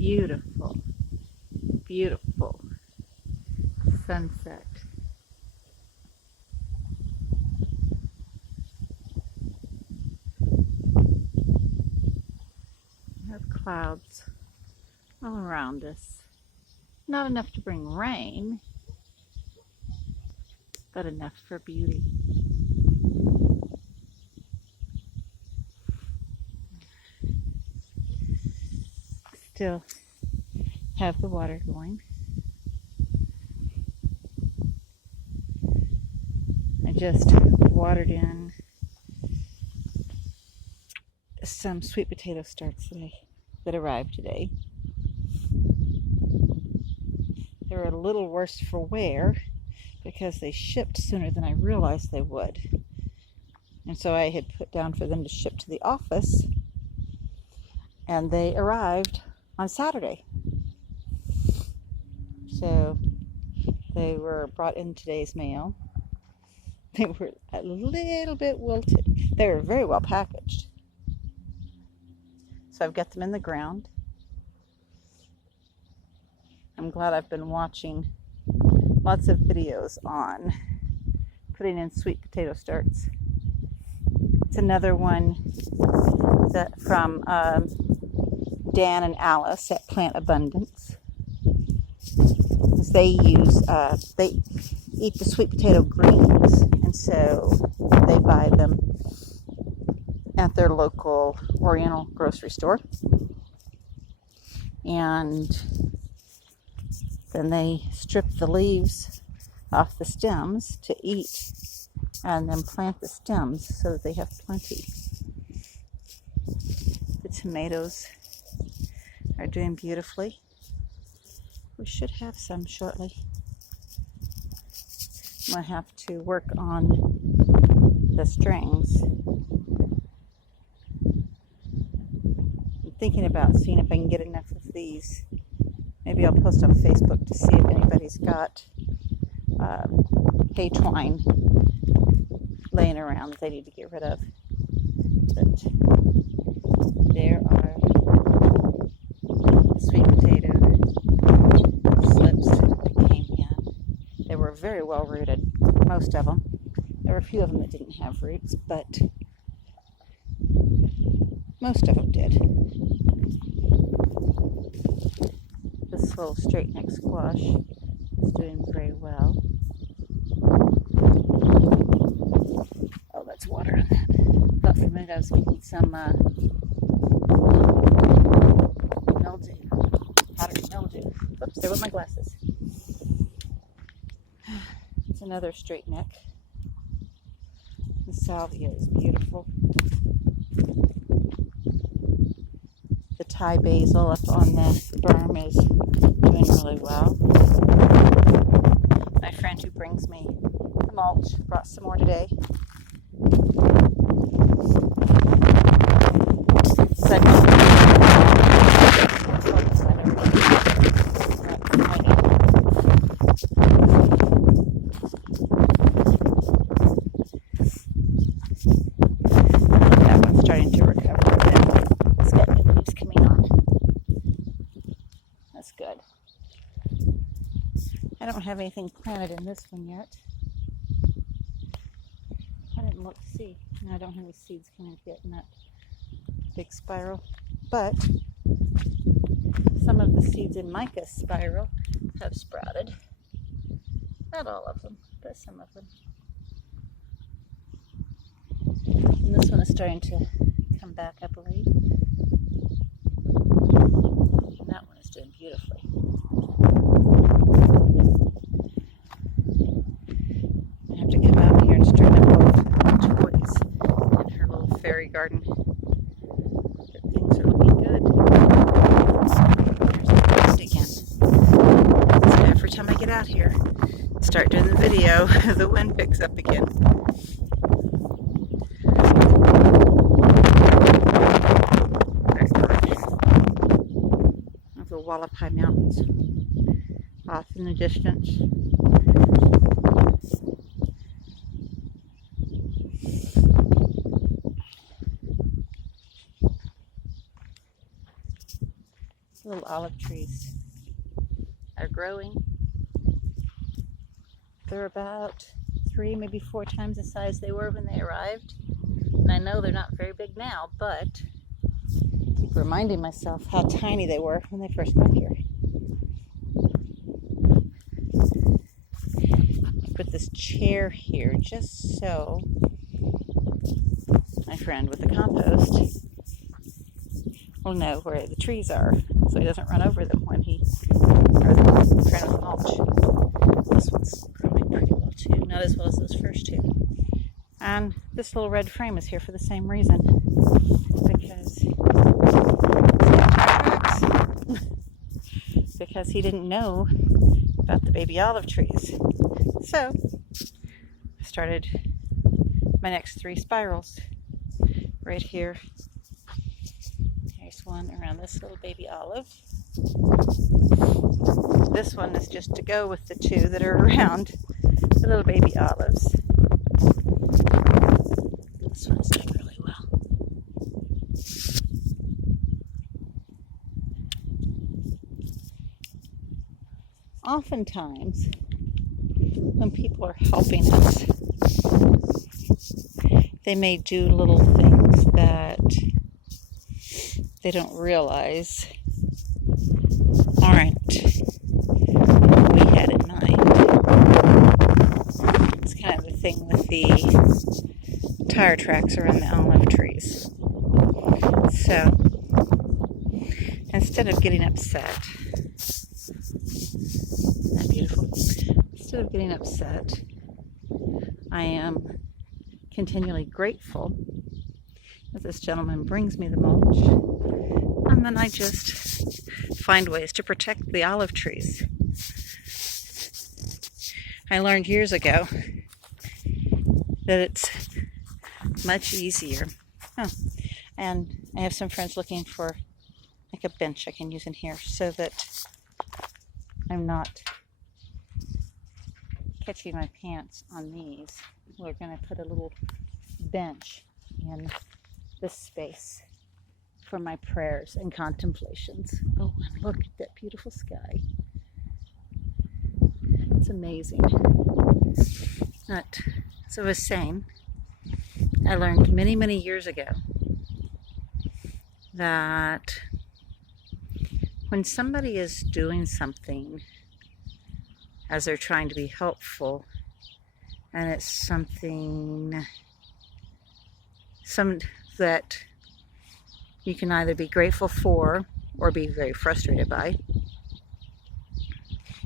Beautiful, beautiful sunset. We have clouds all around us. Not enough to bring rain, but enough for beauty. Still have the water going. I just watered in some sweet potato starts that arrived today. They were a little worse for wear because they shipped sooner than I realized they would. And so I had put down for them to ship to the office, and they arrived on Saturday. So they were brought in today's mail. They were a little bit wilted. They were very well packaged. So I've got them in the ground. I'm glad I've been watching lots of videos on putting in sweet potato starts. It's another one that from Dan and Alice at Plant Abundance. They eat the sweet potato greens, and so they buy them at their local Oriental grocery store, and then they strip the leaves off the stems to eat, and then plant the stems so that they have plenty. The tomatoes are doing beautifully. We should have some shortly. I'm going to have to work on the strings. I'm thinking about seeing if I can get enough of these. Maybe I'll post on Facebook to see if anybody's got hay twine laying around that they need to get rid of. But there are sweet potato slips that came in. They were very well rooted, most of them. There were a few of them that didn't have roots, but most of them did. This little straight neck squash is doing very well. Oh, that's water on that. Thought for a minute I was getting some mildew. Powdery mildew. Oops, there went my glasses. It's another straight neck. The salvia is beautiful. The Thai basil up on the berm is doing really well. My friend who brings me the mulch brought some more today. That one's starting to recover a bit. It's got new leaves coming on. That's good. I don't have anything planted in this one yet. I didn't look to see. No, I don't have any seeds coming up yet in that big spiral. But some of the seeds in Micah's spiral have sprouted. Not all of them, but some of them. And this one is starting to come back, I believe. And that one is doing beautifully. I have to come out here and straighten up all the toys in her little fairy garden. But things are looking good. There's the wind again. So every time I get out here, start doing the video, the wind picks up again. The Wallapai Mountains off in the distance. Little olive trees are growing. They're about 3, maybe 4 times the size they were when they arrived. And I know they're not very big now, but I keep reminding myself how tiny they were when they first got here. I put this chair here just so my friend with the compost will know where the trees are, so he doesn't run over them when he, or the friend with the mulch. This one's growing pretty well too, not as well as those first two. And this little red frame is here for the same reason, because he didn't know about the baby olive trees. So I started my next 3 spirals right here. Here's one around this little baby olive. This one is just to go with the 2 that are around the little baby olives. This one's doing really well. Oftentimes, when people are helping us, they may do little things that they don't realize aren't what we had in mind. It's kind of the thing with the tire tracks around the olive trees. So, instead of getting upset, isn't that beautiful? Instead of getting upset, I am continually grateful that this gentleman brings me the mulch, and then I just find ways to protect the olive trees. I learned years ago that it's much easier. And I have some friends looking for like a bench I can use in here so that I'm not catching my pants on these. We're going to put a little bench in this space for my prayers and contemplations. Oh, and look at that beautiful sky. It's amazing. But, so I was saying, I learned many, many years ago that when somebody is doing something as they're trying to be helpful, and it's something that you can either be grateful for or be very frustrated by,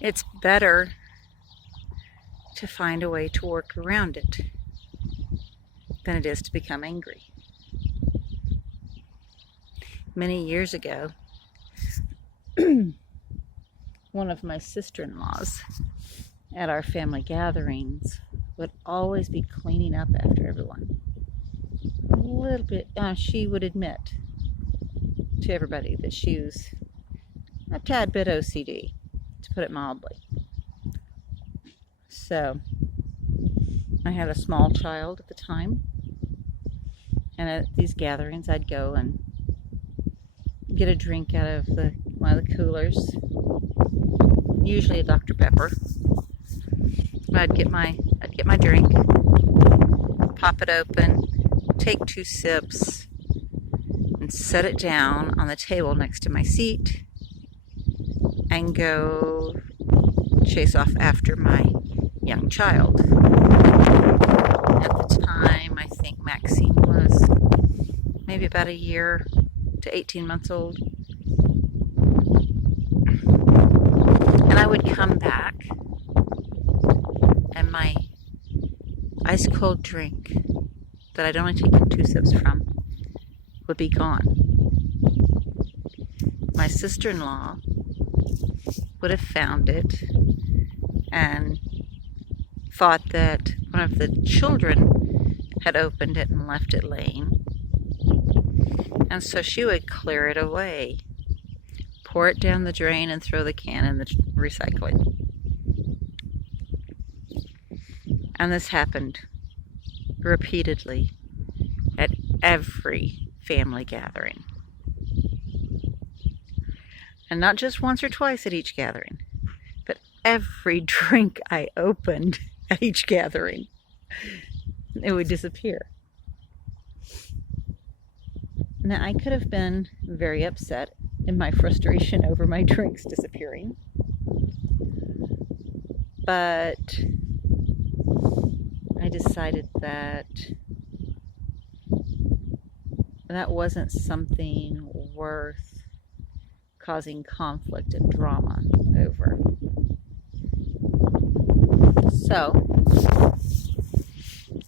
it's better to find a way to work around it than it is to become angry. Many years ago, one of my sister-in-laws at our family gatherings would always be cleaning up after everyone. A little bit, she would admit to everybody that she was a tad bit OCD, to put it mildly. So, I had a small child at the time, and at these gatherings I'd go and get a drink out of one of the coolers, usually a Dr. Pepper. I'd get my drink, pop it open, take 2 sips, and set it down on the table next to my seat, and go chase off after my young child. At the time, I think Maxine was maybe about a year to 18 months old. And I would come back, and my ice cold drink that I'd only taken 2 sips from would be gone. My sister-in-law would have found it and thought that one of the children had opened it and left it laying. And so she would clear it away, pour it down the drain, and throw the can in the recycling. And this happened repeatedly at every family gathering. And not just once or twice at each gathering, but every drink I opened at each gathering, it would disappear. Now, I could have been very upset in my frustration over my drinks disappearing, but I decided that that wasn't something worth causing conflict and drama over. So,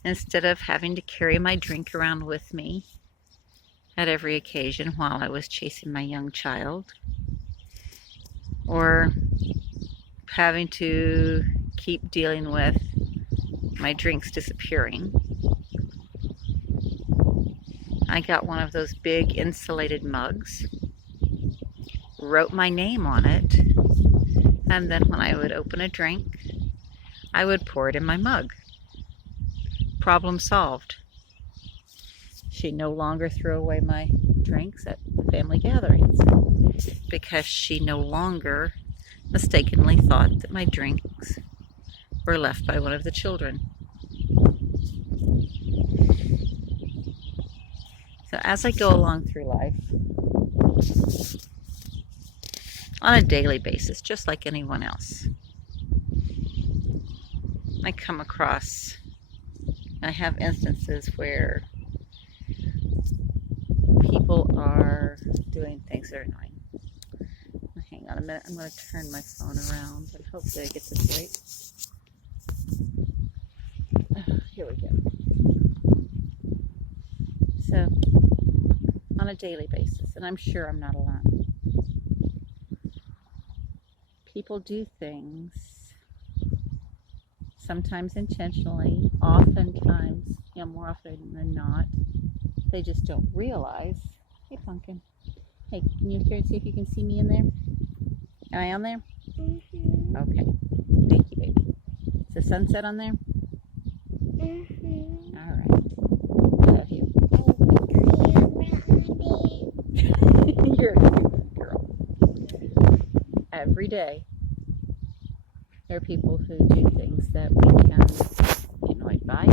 instead of having to carry my drink around with me at every occasion while I was chasing my young child, or having to keep dealing with my drinks disappearing, I got one of those big insulated mugs, wrote my name on it, and then when I would open a drink, I would pour it in my mug. Problem solved. She no longer threw away my drinks at family gatherings because she no longer mistakenly thought that my drinks were left by one of the children. So as I go along through life, on a daily basis, just like anyone else, I have instances where people are doing things that are annoying. Hang on a minute, I'm going to turn my phone around and hopefully I get this right. Here we go. So, on a daily basis, and I'm sure I'm not alone, people do things, sometimes intentionally, oftentimes, more often than not, they just don't realize. Hey, Pumpkin. Hey, can you here see if you can see me in there? Am I on there? Mm-hmm. Okay. Thank you, baby. Is the sunset on there? Mm-hmm. All right. Love you. You're a good girl. Every day, there are people who do things that we can be annoyed by.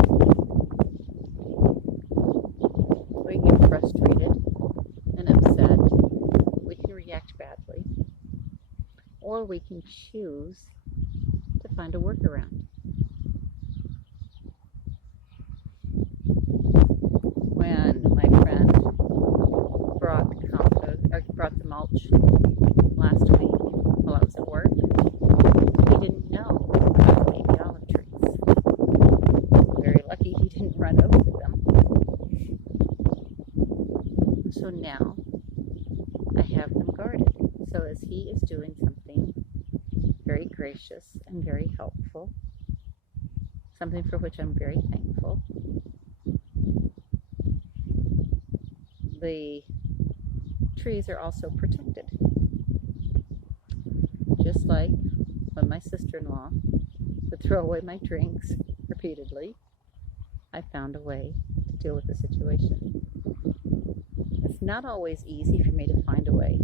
We get frustrated and upset. We can react badly. Or we can choose to find a workaround. When my friend brought the mulch last week while I was at work, he didn't know about baby olive trees. Very lucky he didn't run over them. So now I have them guarded. So as he is doing something very gracious and very helpful, something for which I'm very thankful, the trees are also protected. Just like when my sister-in-law would throw away my drinks repeatedly, I found a way to deal with the situation. It's not always easy for me to find a way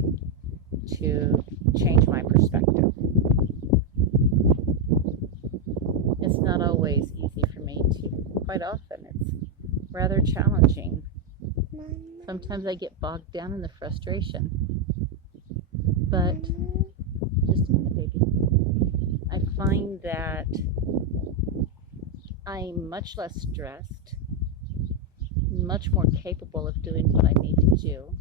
to change my perspective. It's not always easy for me to, quite often, it's rather challenging. Sometimes I get bogged down in the frustration. But, just a minute, baby. I find that I'm much less stressed, much more capable of doing what I need to do,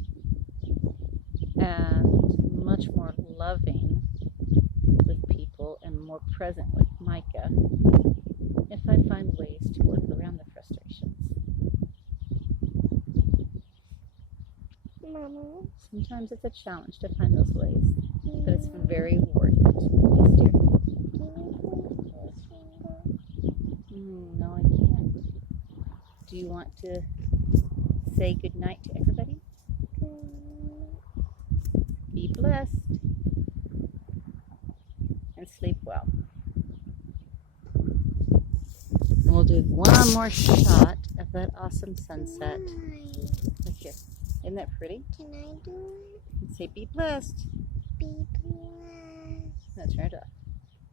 and much more loving with people and more present with Micah if I find ways to work around the frustrations. Mama. Sometimes it's a challenge to find those ways, but it's very worth it. Yes, dear. No, I can't. Do you want to say good night to everybody? Be blessed and sleep well. And we'll do one more shot of that awesome sunset. Look here. Isn't that pretty? Can I do it? And say be blessed. baby dog. That's her dog.